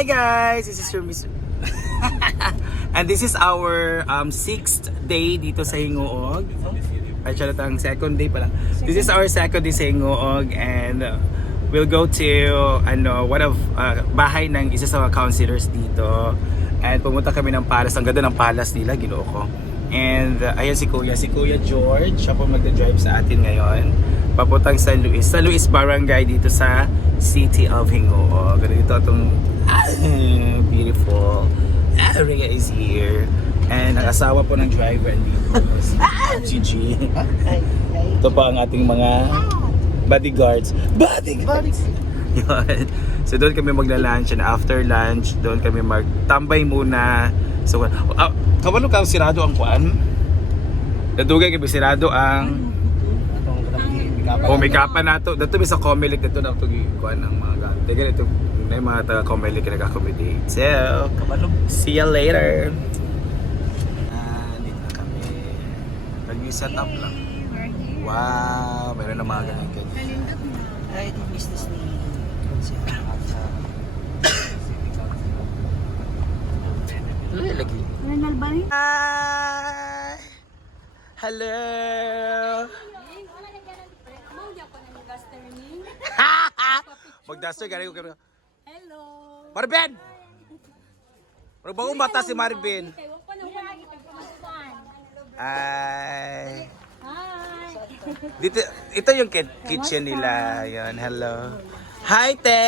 Hi guys, this is your Miss and this is our 6th day dito sa Hingoog. Ay, charot, ang second day pala. This is our second day sa Hingoog and we'll go to one of bahay ng isa sa mga counselors dito. And pumunta kami ng palace. Ang ganda ng palace nila, ginoo ko. And ayan si Kuya George. Siya po magda-drive sa atin ngayon. Papuntang San Luis Barangay dito sa City of Hingoog. Dito itong beautiful area is here. And ang asawa po ng driver dito si G. Ito pa ang ating mga bodyguards. Yun. So doon kami magla-lunch and after lunch, doon kami magtambay muna. So, kabalo ka sirado ang kuan? Nadugay kami sirado ang make-upan nato. Dato mi sa Comelec dito na ito kuan ang mga gamit. Teka ito na yung mga taga Comelec na nag-accommodate. So, see you later. Dito na kami. Nag-set up lang. Wow, meron na mga ganyan. Ay, ito business ni lagi. Hi! Hello! Mag-duster, gano'n ko. Hello! Marvin! Bagong mata si Marvin. Ay. Hi! Dito, ito yung kitchen nila. Yan, hello. Hi, Te!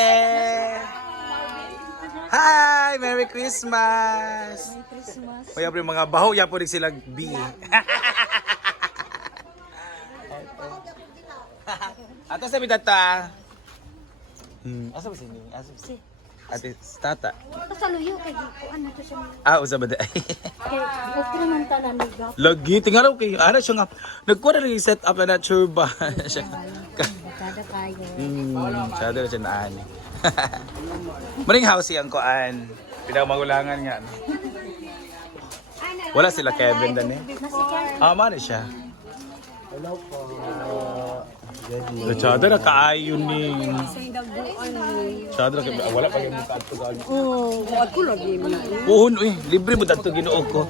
Hi! Merry Christmas! Merry Christmas! Kaya po yung mga baho, yan po rin silang B. Ato sabi tata. Asa ba sini? Asa ba si? Ate tata. Ito sa luyo kay kuan na to siya. Usab ba? Kay okay man tanan ni gap. Lagi tingala kay ano siya nga. Nagkuha na rin yung set up na churba. Siya. Kada kayo. Siya na siya naani. Maring house yang kuan. Pinamagulangan nga. Wala sila Kevin dan eh. Man siya. Hello po. Chada na kaayo ni. Chada na wala pa yung mukha ato gali. Oh, ako lagi man. Puhon libre mo dadto Ginoo ko.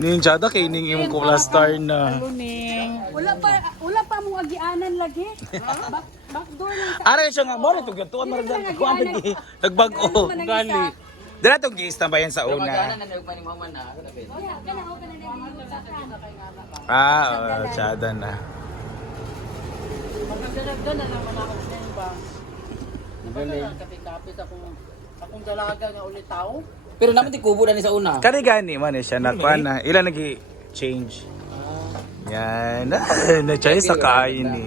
Ning chada kay ning imong ko star na. Wala pa mo agianan lagi. Backdoor lang. Ara siya nga mo rin tugyan tuwan mo rin ko lagi. Nagbag-o gali. Dala tong gi-istambayan sa una. Chada na. Maganda na naman ako sa inyo ba? Kapit-kapit akong dalaga nga ulit tao. Pero naman di kubo na ni sa una. Kani gani man siya na kuan na. Ilan nagi-change. Yan. Na-change sa kain ni.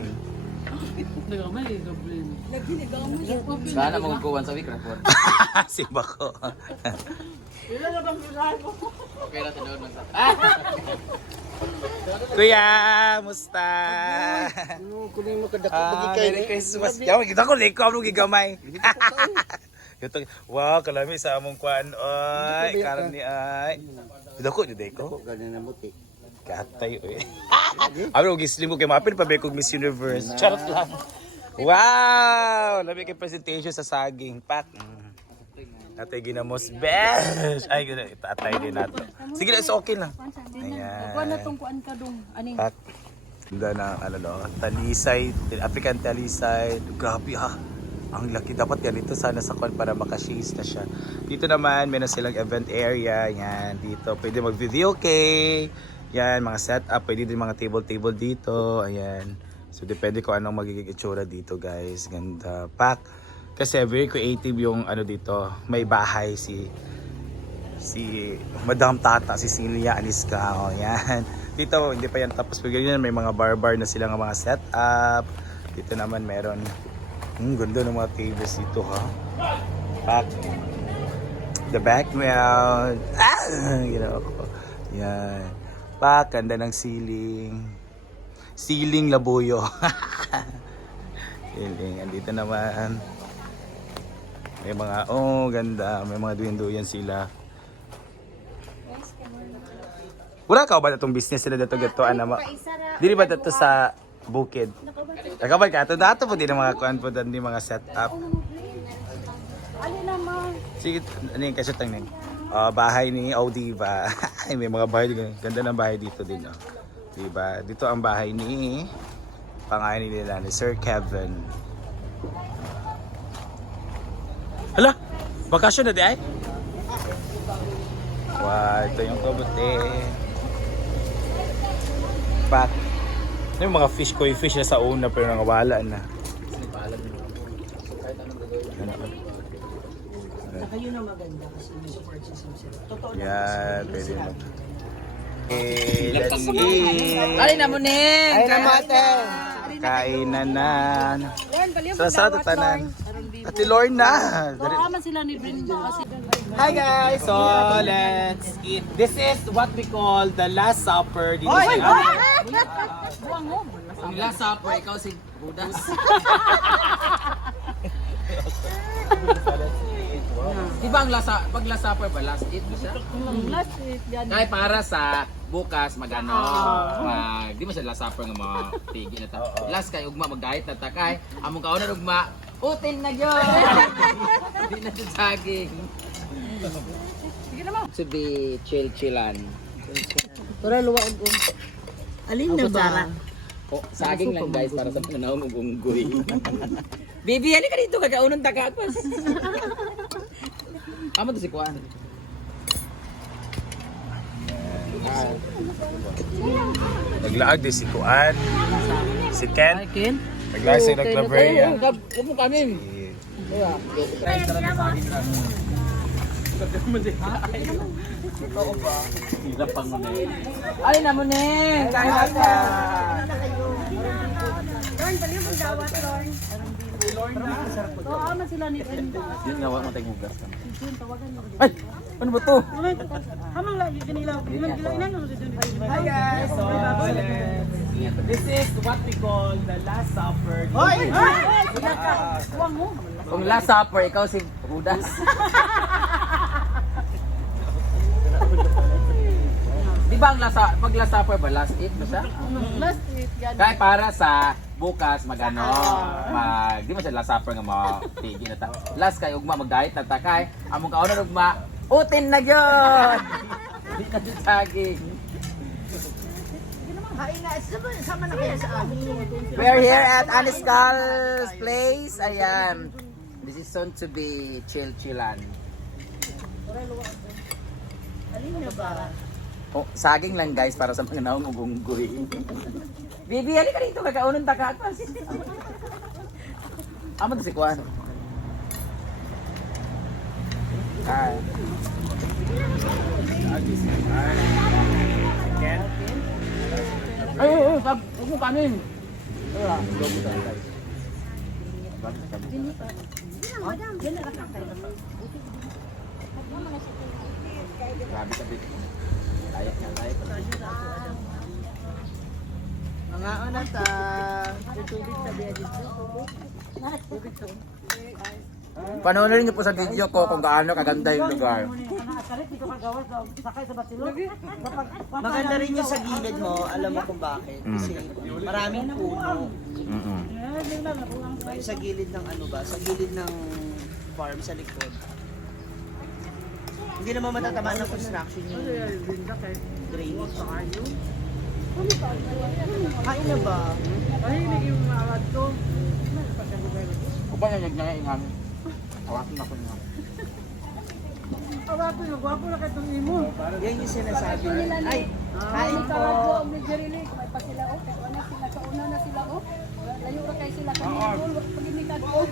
Sana magkukuhan sa microphone. Simba ko. Ilan na bang bisahe mo? Okay na tinood mo sa. Kuya, musta? Kunin mo kadako Merry Christmas. Yaw, kita ko liko mo gigamay. Ito, wow, kalami sa among kuan oy, karon ni ay. Dako ni deko. Ganin na muti. Katay oy. Amo gislim ko kay mapil pa kog Miss Universe. Charot lang. Wow, labi kay presentation sa saging pak. Natay ginamos best. Ay, tatay din nato. Sige, it's okay lang. Ayan. Kuan na tong kuan ka dong. Ani? Pak. Ganda ng talisay, African talisay. Grabe ha. Ang laki. Dapat ganito sana sa kwan para makashades na siya. Dito naman, meron silang event area. Yan, dito. Pwede mag-video okay. Yan, mga setup. Pwede din mga table dito. Ayan. So, depende kung anong magiging itsura dito, guys. Ganda. Pak. Kasi very creative yung dito. May bahay si Madam Tata, si Celia Aniska. O, yan. Dito, hindi pa yan tapos. Pagkakita may mga bar na silang mga setup. Dito naman meron. Ganda ng mga tables dito, ha. Back. The background. Ginawa ko. Yan. Back. Ganda ng ceiling. Ceiling labuyo. Ceiling. Andito naman. May mga, ganda. May mga duyan-duyan sila. Wala ka ba itong business sila dito gato? Dili ba dito sa bukid? Nakabay ka. Ito po din ang mga kuhan po din mga setup. Sige, ano yung kasutang nin? Bahay ni Odiva. Ay, may mga bahay dito. Ganda ng bahay dito din. Oh. Diba? Dito ang bahay ni pangalan nila ni Sir Kevin. Hala! Bakasyon na di ay? Wow, ito yung kabuti. Pat. Yung mga fish, koi fish na sa una pero nangawala na. Kayo na maganda kasi may support system sila. Totoo lang. Yan, pwede mo. Okay, let's eat! Ay na mo ning. Ay natin! Kainan na. Lorn, baliw mo Sarap-sarap dawat, tanan. Lorn. Ate Lorna! Baka man sila ni Brenda kasi. Hi guys! So, let's eat. This is what we call the Last Supper. Dito sa Buwang mo. Ang last supper, ikaw si Budas. Di ba ang pag last supper ba, last eat mo siya? Last week, yan. Kaya para sa bukas magano, di mo siya last supper nga mga pigi na ta. Last kay ugma mag-diet na ta kay among kaunan ugma, util na gyud. Di na siya saging. Sige naman. To be chill-chillan. Tura luwaog ko. Alin na ba? Oh, saging lang guys para sa panahon ug unggoy. Baby, halika dito kagaunon ta kaagpas. Amo to si Kuan. Naglaag din si Kuan. Si Ken. Ken? Naglaag si Naglaveria. Kumo kami. Ay na mo ni. Kaya ka. Lorn, baliw mo dawat, Lorn. Oo, man sila ni Brenda. Yun nga wala tayong hugas. Jun, tawagan mo. Ay, ano ba to? Hamang lagi kanila. Hi guys! So, this is what we call the Last Supper. Hoy! Buwang mo. Kung last supper, ikaw si Budas. Di ba ang pag last supper ba, last eat ba siya? Last week, yan. Kaya para sa bukas magano, di mo siya last supper nga mga pigi na ta. Last kay ugma mag-diet na ta kay among kaunan ugma, utin na gyud. Di na siya saging. Hain na, sama na kayo sa amin. We are here at Aniscal's place. Ayan. This is soon to be chill-chillan. Alin na ba? Oh, saging lang guys para sa mga naungugunggoy. Baby, halika dito kagaunon ta kaagpas. Amo to si Kuan. Ah. Ay, huwag mo kanin. Grabe ka dito. Layak na, layak na. Mga ano ta. Tubig tabi dito. Panoorin niyo po sa video ko kung gaano kaganda yung lugar. Maganda rin yung sa gilid mo, alam mo kung bakit. Kasi maraming puno. Sa gilid ng ano ba? Sa gilid ng farm sa likod. Hindi naman matatamaan ng construction yung drainage. Kain na ba? Kung ba nanyag-nyaya yung amin? Hawasin ako niya. Yan yung sinasabi. Ay, kain po. Tawag mo, medyo relief. May pa sila, oh. Kaya wala sila, kauna na sila, oh. Layo ka kayo sila kanina, oh. Pag-imitan, oh.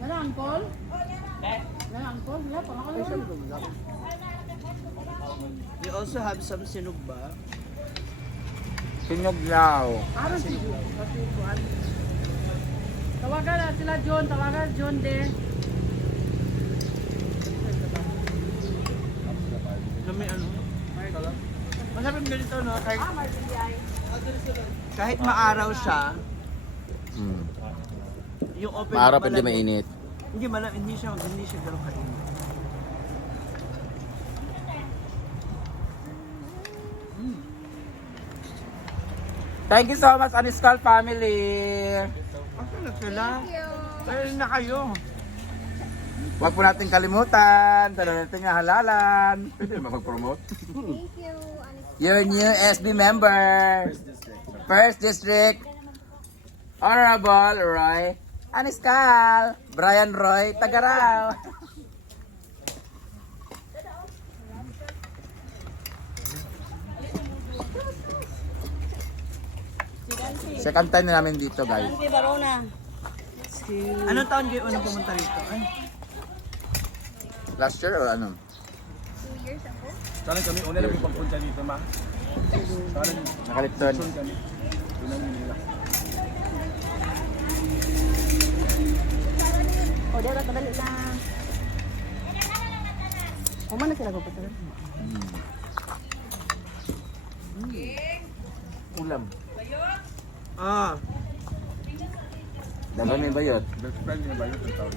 Nala, Angkol? Nala, Angkol? Wala pa, makalaman. You also have some sinugba. Sinuglaw. Tawagan na sila John, tawagan John de. May ano? Masarap ganito, no? Kahit maaraw siya, yung open Maaraw na hindi malamig. mainit. Hindi siya gano'ng kainit. Thank you so much, Aniscal family. Okay na sila. Kaya na kayo. Huwag po natin kalimutan. Tala natin nga halalan. Pwede naman mag-promote. Your new SB member. First District. Honorable Roy Aniscal. Brian Roy Tagaraw. Second time na namin dito, guys. Anong taon kayo unang pumunta rito? Ay, Last year or ano? Sana kami una lang yung pagpunta dito, ma. Sana Nakalipton. kami. Unang nila. O, dito, kadali lang. O, man na sila pupunta. Ulam. ah, Dagan may bayot. Best friend niya ba yun? Ang tawag?